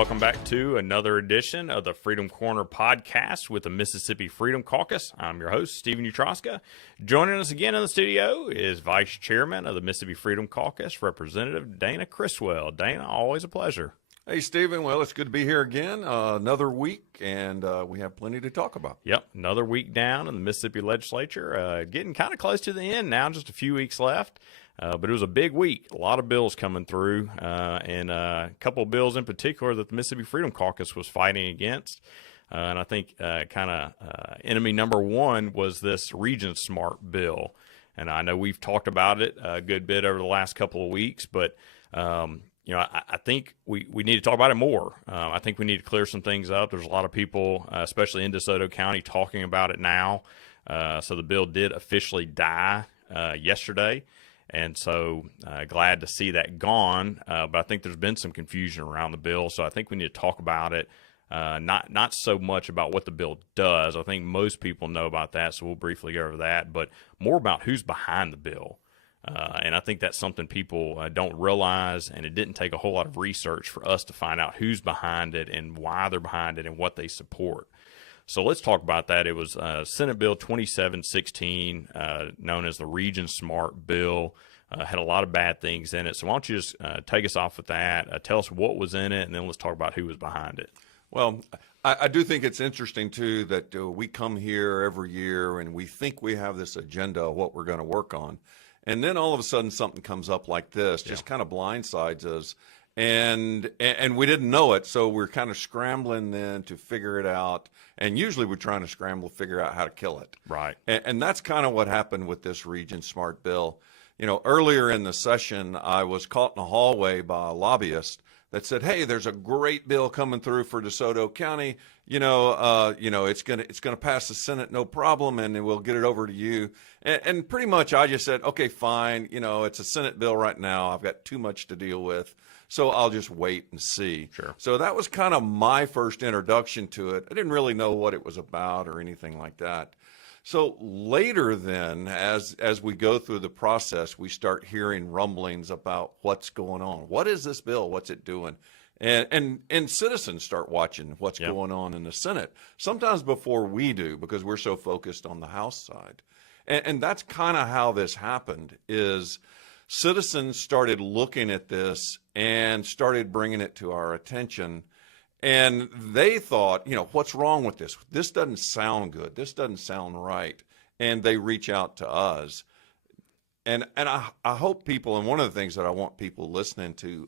welcome back to another edition of the Freedom Corner podcast with the Mississippi Freedom Caucus. I'm your host, Stephen Utroska. Joining us again in the studio is Vice Chairman of the Mississippi Freedom Caucus, Representative Dana Criswell. Dana, always a pleasure. Hey, Stephen. Well, it's good to be here again. Another week, and we have plenty to talk about. Yep, another week down in the Mississippi legislature. Getting kind of close to the end now, just a few weeks left. But it was a big week, a lot of bills coming through, and a couple of bills in particular that the Mississippi Freedom Caucus was fighting against. And I think enemy number one was this RegionSmart bill. And I know we've talked about it a good bit over the last couple of weeks, but I think we need to talk about it more. I think we need to clear some things up. There's a lot of people, especially in Desoto County, talking about it now. So the bill did officially die yesterday. And so glad to see that gone. But I think there's been some confusion around the bill. So I think we need to talk about it. Not so much about what the bill does. I think most people know about that. So we'll briefly go over that. But more about who's behind the bill. And I think that's something people don't realize. And it didn't take a whole lot of research for us to find out who's behind it and why they're behind it and what they support. So let's talk about that. It was Senate Bill 2716, known as the RegionSmart bill. Had a lot of bad things in it. So why don't you just take us off with that, tell us what was in it, and then let's talk about who was behind it. Well, I do think it's interesting, too, that we come here every year and we think we have this agenda of what we're going to work on. And then all of a sudden something comes up like this, just kind of blindsides us. And we didn't know it, so we're kind of scrambling then to figure it out. And usually we're trying to scramble to figure out how to kill it. Right. And that's kind of what happened with this RegionSmart bill. You know, earlier in the session, I was caught in a hallway by a lobbyist that said, "Hey, there's a great bill coming through for Desoto County. It's gonna pass the Senate, no problem, and we'll get it over to you." And pretty much, I just said, "Okay, fine. It's a Senate bill right now. I've got too much to deal with, so I'll just wait and see." Sure. So that was kind of my first introduction to it. I didn't really know what it was about or anything like that. So later then, as we go through the process, we start hearing rumblings about what's going on. What is this bill? What's it doing? And citizens start watching what's going on in the Senate, sometimes before we do, because we're so focused on the House side. And that's kind of how this happened, is citizens started looking at this and started bringing it to our attention. And they thought, what's wrong with this? This doesn't sound good. This doesn't sound right. And they reach out to us. And I hope people, and one of the things that I want people listening to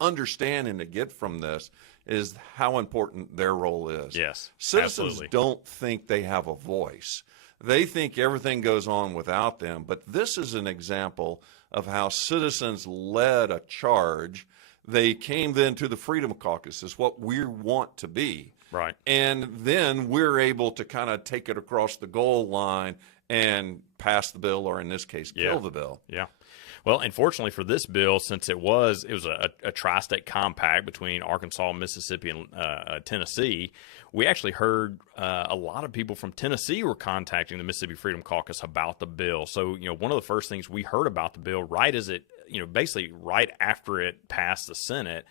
understand and to get from this is how important their role is. Yes, citizens absolutely. Don't think they have a voice. They think everything goes on without them. But this is an example of how citizens led a charge. They came then to the Freedom Caucus, is what we want to be. Right. And then we're able to kind of take it across the goal line and pass the bill, or in this case, kill the bill. Yeah. Well, unfortunately for this bill, since it was a tri-state compact between Arkansas, Mississippi, and Tennessee, we actually heard a lot of people from Tennessee were contacting the Mississippi Freedom Caucus about the bill. So, one of the first things we heard about the bill right as it, basically right after it passed the Senate,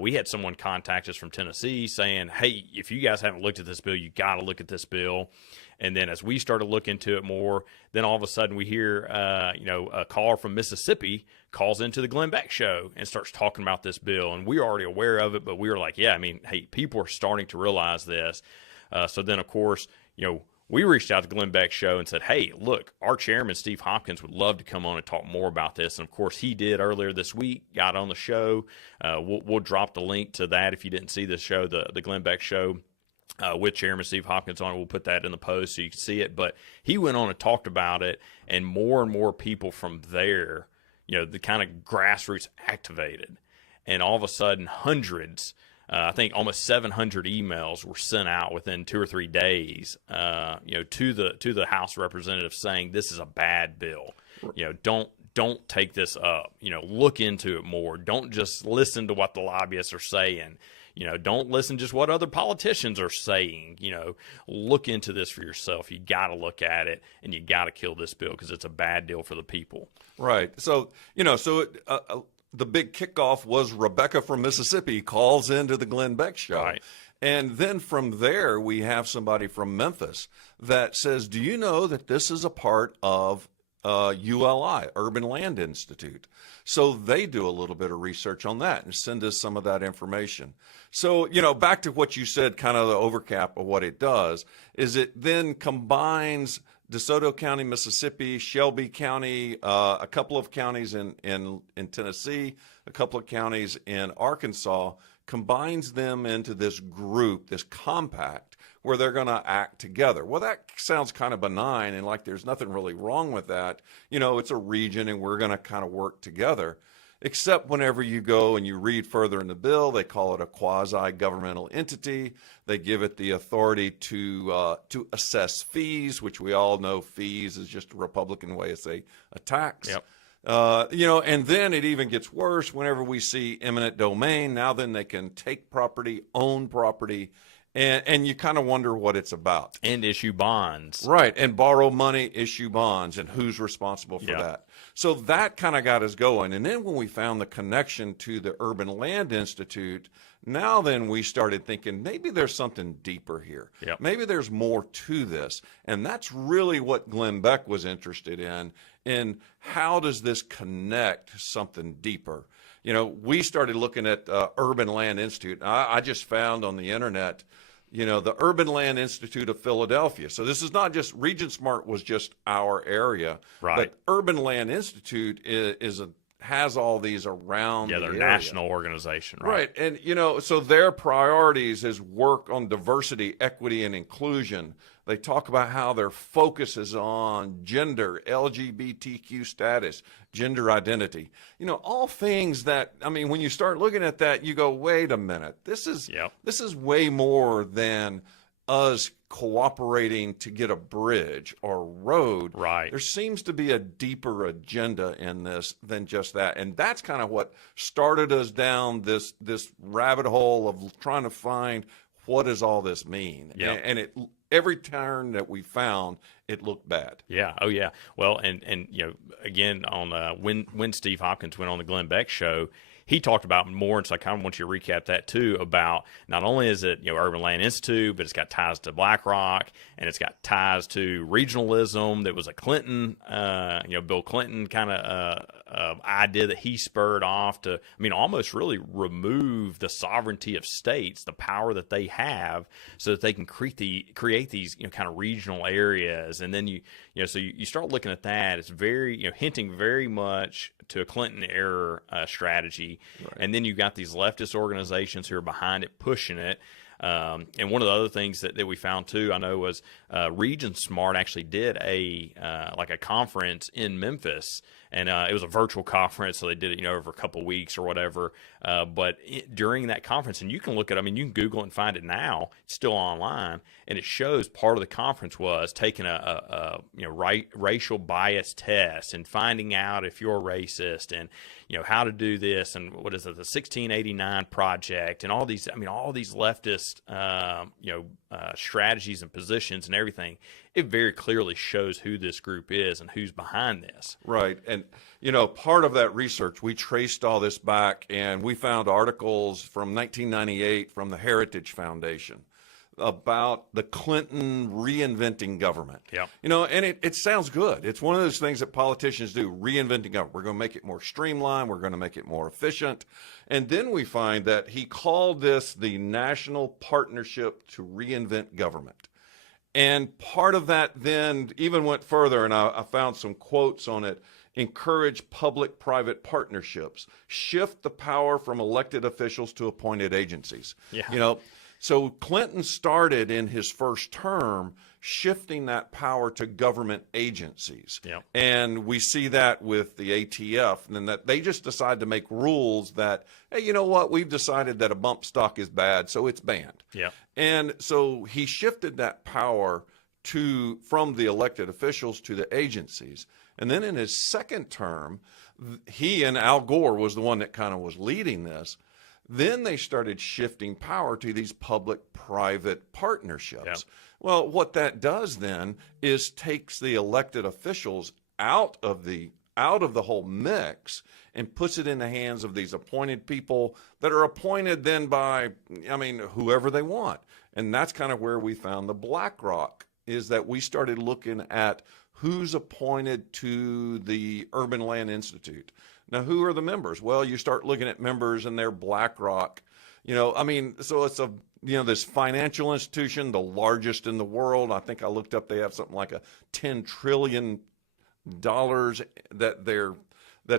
we had someone contact us from Tennessee saying, "Hey, if you guys haven't looked at this bill, you got to look at this bill." And then as we started to look into it more, then all of a sudden we hear, a caller from Mississippi calls into the Glenn Beck show and starts talking about this bill. And we were already aware of it, but we were like, hey, people are starting to realize this. So then, of course, we reached out to Glenn Beck's show and said, "Hey, look, our chairman, Steve Hopkins, would love to come on and talk more about this." And, of course, he did earlier this week, got on the show. We'll drop the link to that if you didn't see the show, the Glenn Beck show. With Chairman Steve Hopkins on it. We'll put that in the post so you can see it. But he went on and talked about it, and more people from there, the kind of grassroots activated. And all of a sudden, hundreds, I think almost 700 emails were sent out within 2 or 3 days, to the House representatives saying this is a bad bill. Don't take this up. Look into it more. Don't just listen to what the lobbyists are saying. Don't listen just what other politicians are saying. Look into this for yourself. You got to look at it, and you got to kill this bill because it's a bad deal for the people. Right. So, the big kickoff was Rebecca from Mississippi calls into the Glenn Beck show. Right. And then from there, we have somebody from Memphis that says, do you know that this is a part of ULI, Urban Land Institute? So they do a little bit of research on that and send us some of that information. So, back to what you said, kind of the overcap of what it does, is it then combines DeSoto County, Mississippi, Shelby County, a couple of counties in Tennessee, a couple of counties in Arkansas, combines them into this group, this compact, where they're going to act together. Well, that sounds kind of benign and like there's nothing really wrong with that. It's a region and we're going to kind of work together. Except whenever you go and you read further in the bill, they call it a quasi-governmental entity. They give it the authority to assess fees, which we all know fees is just a Republican way of saying a tax. Yep. And then it even gets worse whenever we see eminent domain. Now then they can take property, own property, and you kind of wonder what it's about. And issue bonds. Right, and borrow money, issue bonds, and who's responsible for that. So that kind of got us going. And then when we found the connection to the Urban Land Institute, now then we started thinking maybe there's something deeper here. Yep. Maybe there's more to this. And that's really what Glenn Beck was interested in how does this connect to something deeper? We started looking at Urban Land Institute. I just found on the internet, the Urban Land Institute of Philadelphia. So this is not just RegionSmart was just our area, right? But Urban Land Institute has all these around. Yeah, the they're a area. national organization, right? Right, and so their priorities is work on diversity, equity, and inclusion. They talk about how their focus is on gender, LGBTQ status, gender identity. All things that, when you start looking at that, you go, wait a minute, this is way more than us cooperating to get a bridge or road. Right. There seems to be a deeper agenda in this than just that. And that's kind of what started us down this rabbit hole of trying to find what does all this mean. Yep. And every turn that we found, it looked bad. Yeah. Oh, yeah. Well, and again, on when Steve Hopkins went on the Glenn Beck show, he talked about more, and so I kind of want you to recap that too, about not only is it Urban Land Institute, but it's got ties to BlackRock, and it's got ties to regionalism. That was a Clinton, Bill Clinton kind of idea that he spurred off to, almost really remove the sovereignty of states, the power that they have, so that they can create these kind of regional areas. And then so you start looking at that. It's very hinting very much to a Clinton era strategy. Right. And then you've got these leftist organizations who are behind it, pushing it. And one of the other things that we found too, I know, was RegionSmart actually did a conference in Memphis, and it was a virtual conference, so they did it over a couple of weeks or whatever. But during that conference, and you can look at, you can Google it and find it now. It's still online, and it shows part of the conference was taking a racial bias test and finding out if you're racist, and how to do this, and what is it, the 1689 project, and all these leftist strategies and positions and everything. It very clearly shows who this group is and who's behind this. Right. And, part of that research, we traced all this back, and we found articles from 1998 from the Heritage Foundation about the Clinton reinventing government. Yeah. And it sounds good. It's one of those things that politicians do, reinventing government. We're going to make it more streamlined. We're going to make it more efficient. And then we find that he called this the National Partnership to Reinvent Government. And part of that then even went further, and I found some quotes on it. Encourage public-private partnerships. Shift the power from elected officials to appointed agencies. Yeah. So Clinton started in his first term shifting that power to government agencies. Yep. And we see that with the ATF, and that they just decide to make rules that, hey, you know what, we've decided that a bump stock is bad, so it's banned. Yeah. And so he shifted that power from the elected officials to the agencies. And then in his second term, he and Al Gore was the one that kind of was leading this. Then they started shifting power to these public-private partnerships. Yep. Well, what that does then is takes the elected officials out of the out of the whole mix and puts it in the hands of these appointed people that are appointed then by, I mean, whoever they want. And that's kind of where we found the BlackRock, is that we started looking at who's appointed to the Urban Land Institute. Now, who are the members? Well, you start looking at members and they're BlackRock. I mean, so it's this financial institution, the largest in the world. I think I looked up, they have something like a $10 trillion that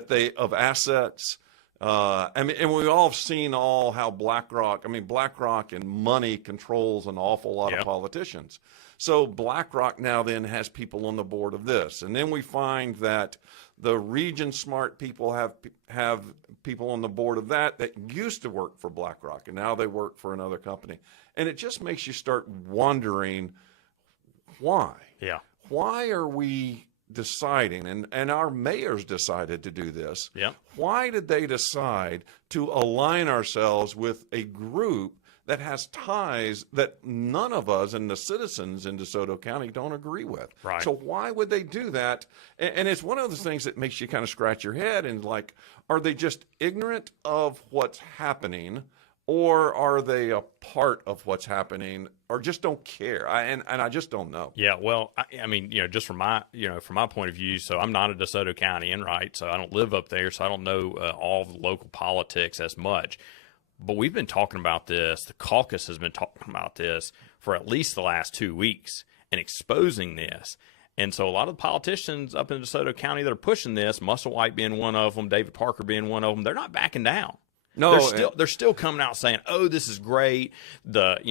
they of assets. I mean, and we all have seen how BlackRock and money controls an awful lot of politicians. So BlackRock now then has people on the board of this. And then we find that the RegionSmart people have people on the board of that used to work for BlackRock, and now they work for another company. And it just makes you start wondering why. Yeah. Why are we deciding, and our mayors decided to do this. Yeah. Why did they decide to align ourselves with a group that has ties that none of us and the citizens in DeSoto County don't agree with? Right. So why would they do that? And it's one of the things that makes you kind of scratch your head and like, are they just ignorant of what's happening, or are they a part of what's happening, or just don't care? And I just don't know. Yeah, well, I mean, just from my point of view, so I'm not a DeSoto Countyan, right? So I don't live up there, so I don't know all the local politics as much. But we've been talking about this. The caucus has been talking about this for at least the last 2 weeks and exposing this. And so a lot of the politicians up in DeSoto County that are pushing this, Musselwhite being one of them, David Parker being one of them, they're not backing down. No, they're still coming out saying, "Oh, this is great." The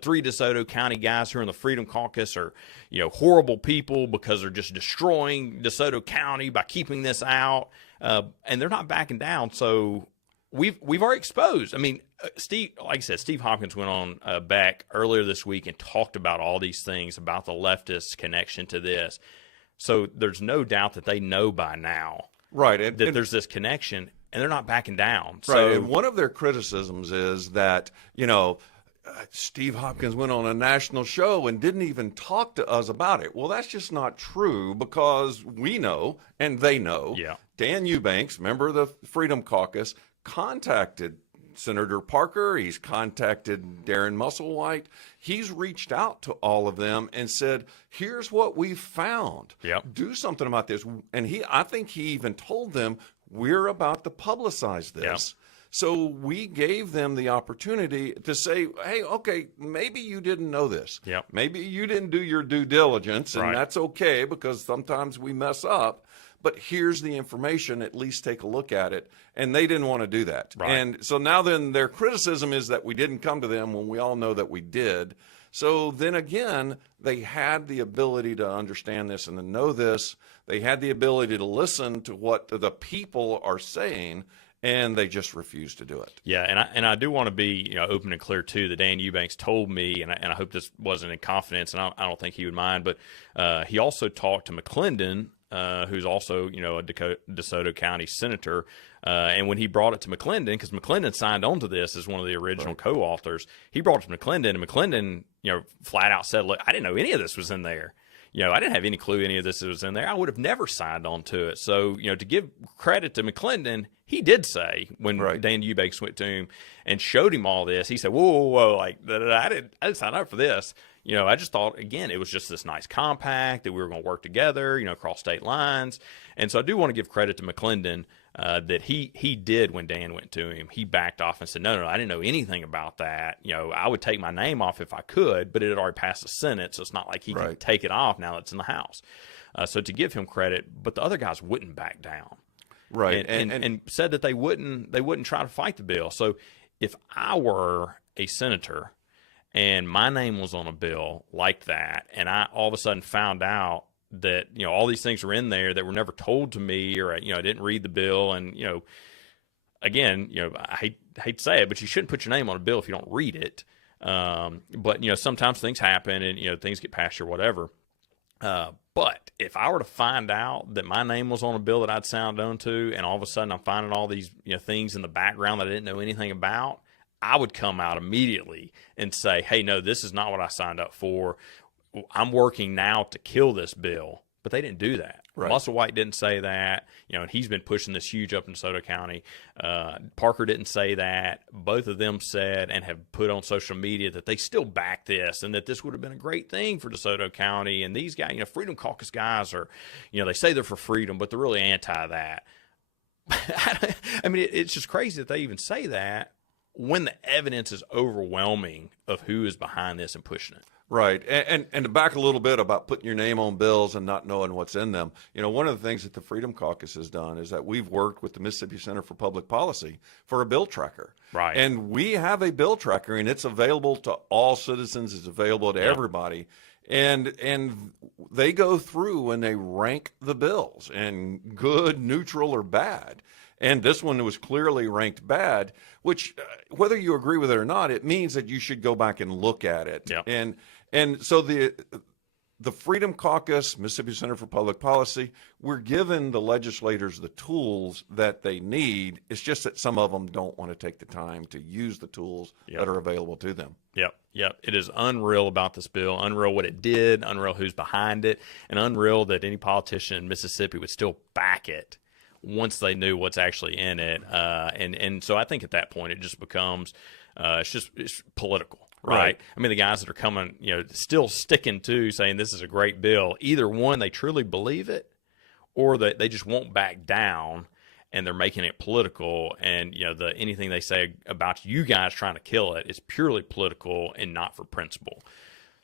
3 DeSoto County guys who are in the Freedom Caucus are horrible people because they're just destroying DeSoto County by keeping this out, and they're not backing down. So we've already exposed. I mean, Steve, like I said, Steve Hopkins went on back earlier this week and talked about all these things about the leftists' connection to this. So there's no doubt that they know by now, right, that there's this connection. And they're not backing down. So, right. And one of their criticisms is that, Steve Hopkins went on a national show and didn't even talk to us about it. Well, that's just not true, because we know, and they know, Dan Eubanks, member of the Freedom Caucus, contacted Senator Parker. He's contacted Darren Musselwhite. He's reached out to all of them and said, here's what we've found. Do something about this. And I think he even told them, we're about to publicize this. Yep. So we gave them the opportunity to say, hey, okay, maybe you didn't know this. Yep. Maybe you didn't do your due diligence, and that's okay, because sometimes we mess up. But here's the information, at least take a look at it. And they didn't want to do that. Right. And so now then their criticism is that we didn't come to them when we all know that we did. So then again, they had the ability to understand this and to know this. They had the ability to listen to what the people are saying, and they just refused to do it. Yeah, and I do want to be open and clear too that Dan Eubanks told me, and I hope this wasn't in confidence, and I don't think he would mind, but he also talked to McClendon, who's also a DeSoto County senator, and when he brought it to McClendon, because McClendon signed on to this as one of the original co-authors, he brought it to McClendon, and McClendon flat out said, look, I didn't know any of this was in there. I didn't have any clue any of this was in there. I would have never signed on to it. So, to give credit to McClendon, he did say when Dan Eubanks went to him and showed him all this, he said, whoa, like, I didn't sign up for this. I just thought, again, it was just this nice compact that we were going to work together, across state lines. And so I do want to give credit to McClendon that he did when Dan went to him. He backed off and said, no, I didn't know anything about that. I would take my name off if I could, but it had already passed the Senate, so it's not like he can take it off now that it's in the House. So to give him credit, but the other guys wouldn't back down. Right. And said that they wouldn't try to fight the bill. So if I were a senator and my name was on a bill like that, and I all of a sudden found out that all these things were in there that were never told to me, or I didn't read the bill, and again, I hate to say it, but you shouldn't put your name on a bill if you don't read it. But sometimes things happen, and things get passed or whatever. But if I were to find out that my name was on a bill that I'd signed on to, and all of a sudden I'm finding all these things in the background that I didn't know anything about, I would come out immediately and say, hey, no, this is not what I signed up for. I'm working now to kill this bill. But they didn't do that. Right. Musselwhite didn't say that, and he's been pushing this huge up in DeSoto County. Parker didn't say that. Both of them said and have put on social media that they still back this and that this would have been a great thing for DeSoto County. And these guys, Freedom Caucus guys are, they say they're for freedom, but they're really anti that. I mean, it's just crazy that they even say that when the evidence is overwhelming of who is behind this and pushing it. Right. And to back a little bit about putting your name on bills and not knowing what's in them, one of the things that the Freedom Caucus has done is that we've worked with the Mississippi Center for Public Policy for a bill tracker. Right. And we have a bill tracker, and it's available to all citizens. It's available to everybody. And they go through and they rank the bills, and good, neutral, or bad. And this one was clearly ranked bad, which, whether you agree with it or not, it means that you should go back and look at it. Yep. And so the Freedom Caucus, Mississippi Center for Public Policy, we're giving the legislators the tools that they need. It's just that some of them don't want to take the time to use the tools that are available to them. Yep. It is unreal about this bill, unreal what it did, unreal who's behind it, and unreal that any politician in Mississippi would still back it once they knew what's actually in it. And so I think at that point it just becomes it's political. Right. I mean, the guys that are coming, still sticking to saying this is a great bill, either one, they truly believe it, or they just won't back down and they're making it political. And, anything they say about you guys trying to kill it is purely political and not for principle.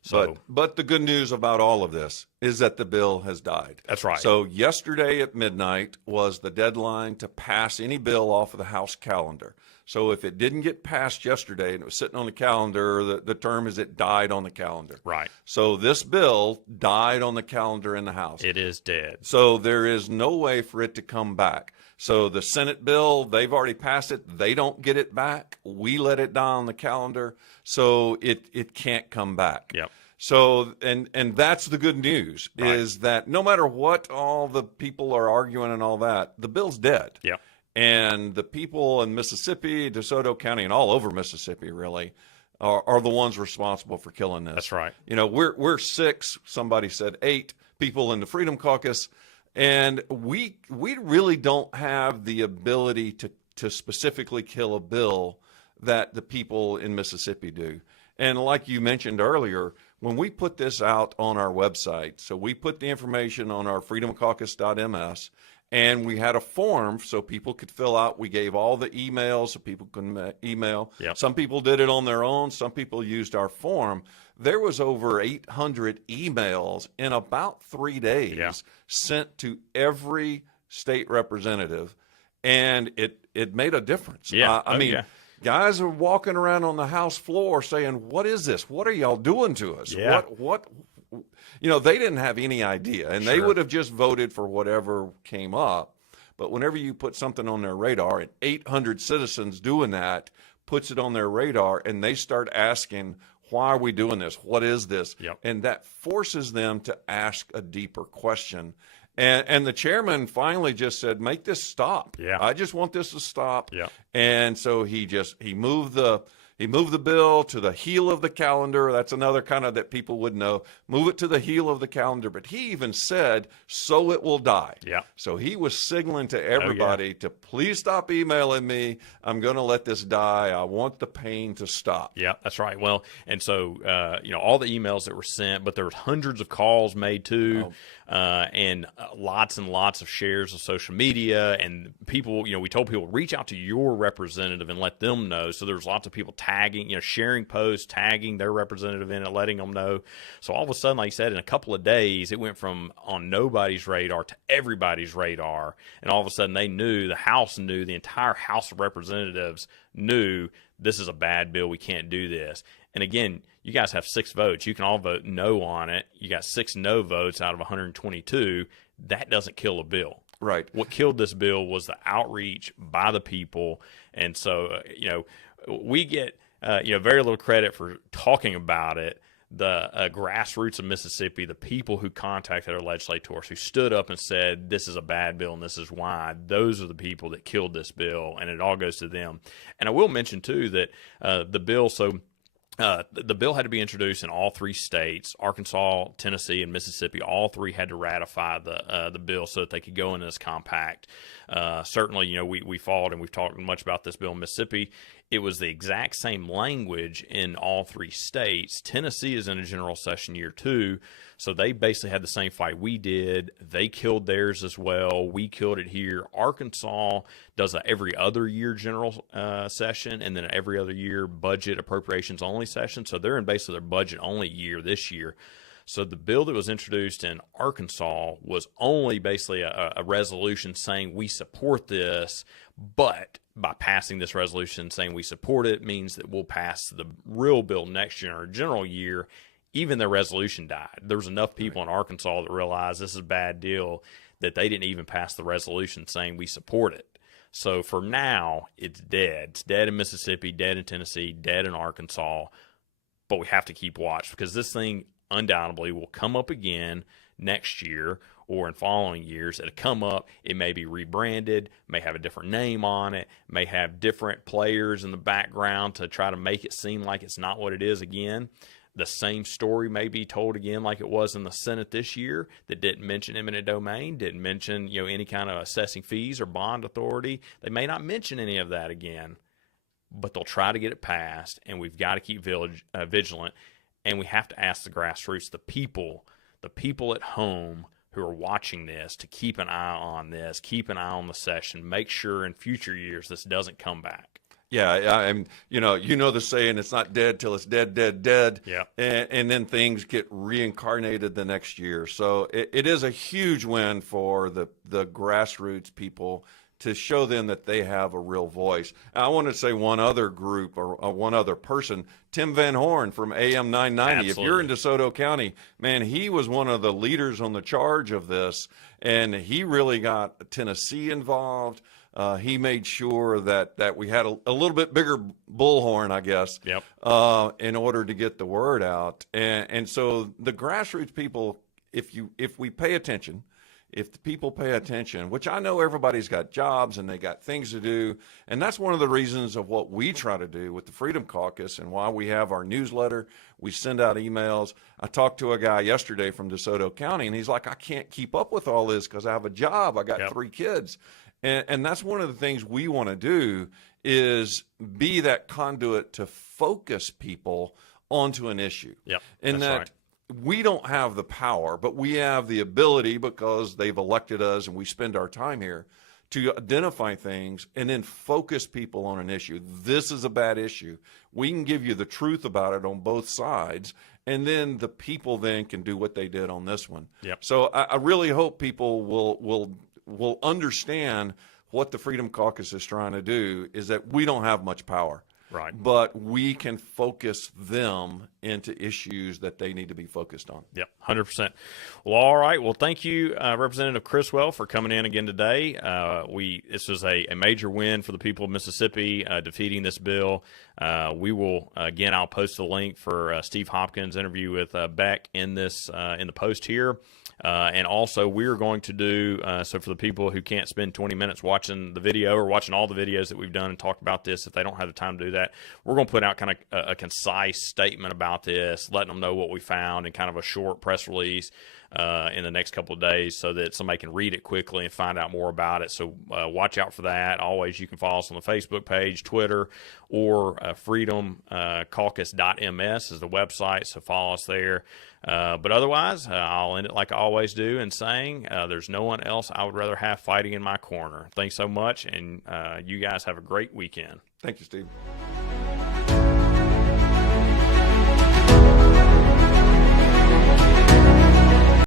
So, but the good news about all of this is that the bill has died. That's right. So yesterday at midnight was the deadline to pass any bill off of the House calendar. So if it didn't get passed yesterday and it was sitting on the calendar, the term is it died on the calendar. Right. So this bill died on the calendar in the House. It is dead. So there is no way for it to come back. So the Senate bill, they've already passed it. They don't get it back. We let it die on the calendar. So it can't come back. Yep. So, and that's the good news, is that no matter what all the people are arguing and all that, the bill's dead. Yep. And the people in Mississippi, DeSoto County, and all over Mississippi, really, are the ones responsible for killing this. That's right. We're 6, somebody said 8 people in the Freedom Caucus, and we really don't have the ability to specifically kill a bill that the people in Mississippi do. And like you mentioned earlier, when we put this out on our website, so we put the information on our freedomcaucus.ms, and we had a form so people could fill out. We gave all the emails so people could email. Yep. Some people did it on their own. Some people used our form. There was over 800 emails in about 3 days sent to every state representative, and it made a difference. I mean, guys are walking around on the House floor saying, "What is this? What are y'all doing to us? Yeah. What?" They didn't have any idea, and they would have just voted for whatever came up. But whenever you put something on their radar, and 800 citizens doing that puts it on their radar, and they start asking, why are we doing this? What is this? Yep. And that forces them to ask a deeper question. And the chairman finally just said, make this stop. Yeah. I just want this to stop. Yeah. And so he moved the bill to the heel of the calendar. That's another kind of that people would know. Move it to the heel of the calendar. But he even said, so it will die. Yeah. So he was signaling to everybody to please stop emailing me. I'm going to let this die. I want the pain to stop. Yeah, that's right. Well, and so, all the emails that were sent, but there were hundreds of calls made too, and lots and lots of shares of social media. And people, we told people, reach out to your representative and let them know. So there's lots of people tagging, sharing posts, tagging their representative in it, letting them know. So all of a sudden, like you said, in a couple of days, it went from on nobody's radar to everybody's radar. And all of a sudden they knew, the House knew, the entire House of Representatives knew this is a bad bill. We can't do this. And again, you guys have 6 votes. You can all vote no on it. You got 6 no votes out of 122. That doesn't kill a bill. Right. What killed this bill was the outreach by the people. And so, we get, very little credit for talking about it. The grassroots of Mississippi, the people who contacted our legislators, who stood up and said, this is a bad bill and this is why, those are the people that killed this bill, and it all goes to them. And I will mention, too, that the bill, so The bill had to be introduced in all 3 states, Arkansas, Tennessee, and Mississippi. All 3 had to ratify the bill so that they could go into this compact. Certainly, we followed, and we've talked much about this bill in Mississippi. It was the exact same language in all 3 states. Tennessee is in a general session year 2, so they basically had the same fight we did. They killed theirs as well. We killed it here. Arkansas does a every other year general session, and then an every other year budget appropriations only session. So they're in basically their budget only year this year. So the bill that was introduced in Arkansas was only basically a resolution saying we support this, but by passing this resolution saying we support it means that we'll pass the real bill next year, or general year. Even their resolution died. There was enough people in Arkansas that realized this is a bad deal that they didn't even pass the resolution saying we support it. So for now, it's dead. It's dead in Mississippi, dead in Tennessee, dead in Arkansas. But we have to keep watch, because this thing undoubtedly will come up again next year or in following years. It'll come up. It may be rebranded, may have a different name on it, may have different players in the background to try to make it seem like it's not what it is again. The same story may be told again like it was in the Senate this year that didn't mention eminent domain, didn't mention any kind of assessing fees or bond authority. They may not mention any of that again, but they'll try to get it passed, and we've got to keep vigilant, and we have to ask the grassroots, the people at home who are watching this, to keep an eye on this, keep an eye on the session, make sure in future years this doesn't come back. Yeah, you know the saying, it's not dead till it's dead, dead, dead. Yeah. And then things get reincarnated the next year. So it is a huge win for the grassroots people to show them that they have a real voice. I want to say one other group, or one other person, Tim Van Horn from AM 990. Absolutely. If you're in Desoto County, man, he was one of the leaders on the charge of this, and he really got Tennessee involved. He made sure that we had a little bit bigger bullhorn, I guess, yep. In order to get the word out. And so the grassroots people, if we pay attention, if the people pay attention, which I know everybody's got jobs and they got things to do, and that's one of the reasons of what we try to do with the Freedom Caucus and why we have our newsletter. We send out emails. I talked to a guy yesterday from DeSoto County, and he's like, I can't keep up with all this because I have a job. I got 3 kids. And that's one of the things we want to do, is be that conduit to focus people onto an issue. Yep, and that's that right. We don't have the power, but we have the ability, because they've elected us and we spend our time here, to identify things and then focus people on an issue. This is a bad issue. We can give you the truth about it on both sides, and then the people then can do what they did on this one. Yep. So I really hope people will understand what the Freedom Caucus is trying to do, is that we don't have much power. Right. But we can focus them into issues that they need to be focused on. Yep, 100%. Well, all right. Well, thank you, Representative Criswell, for coming in again today. This was a major win for the people of Mississippi, defeating this bill. We will, again, I'll post the link for Steve Hopkins' interview with Beck in the post here. And also, we're going to do, so for the people who can't spend 20 minutes watching the video, or watching all the videos that we've done and talked about this, if they don't have the time to do that, we're going to put out kind of a concise statement about this, letting them know what we found, and kind of a short press release in the next couple of days, so that somebody can read it quickly and find out more about it. So watch out for that. Always, you can follow us on the Facebook page, Twitter, or freedomcaucus.ms is the website, so follow us there. But otherwise, I'll end it like I always do in saying there's no one else I would rather have fighting in my corner. Thanks so much, and you guys have a great weekend. Thank you, Steve.